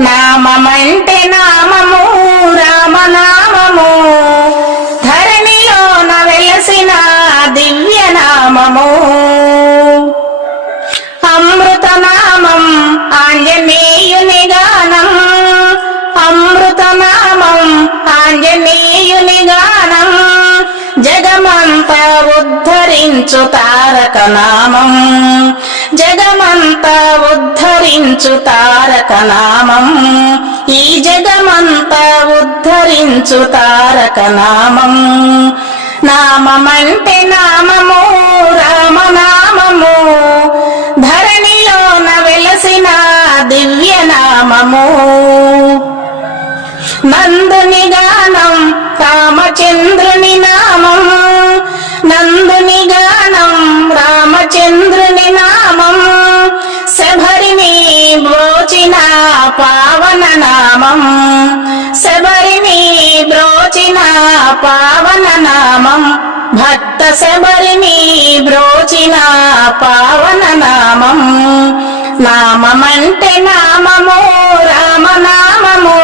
నామమంటే నామము రామనామము. ధరణిలోన వెలసిన దివ్య నామము అమృత నామం ఆంజనేయ ఉద్ధరించు తారక నామం జగమంతా ఉద్ధరించు తారక నామం ఈ జగమంతా ఉద్ధరించు తారక నామం నామమంటే నామము రామనామము. ధరణిలోన వెలసిన దివ్య నామము నందుని బ్రోచిన పావన నామం. శబరిని బ్రోచిన పావన నామం. భక్త శబరిని బ్రోచిన పావన నామం. నామమంటే నామము రామనామము.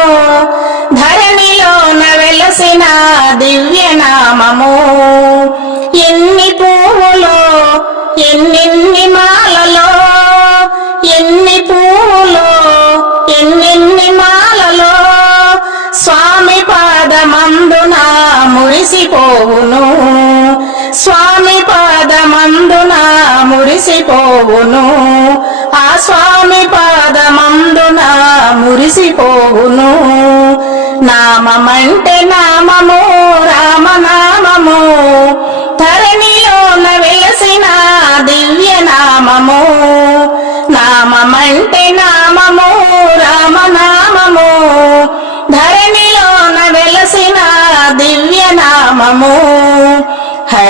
ధరణిలోన వెలసిన దివ్య పుణ్యమాలలో స్వామి పాదమందున మురిసిపోవును. స్వామి పాదమందున మురిసిపోవును. ఆ స్వామి పాదమందున మురిసిపోవును. నామమంటే నామము రామనామము. ధరణిలోన వెలసిన దివ్య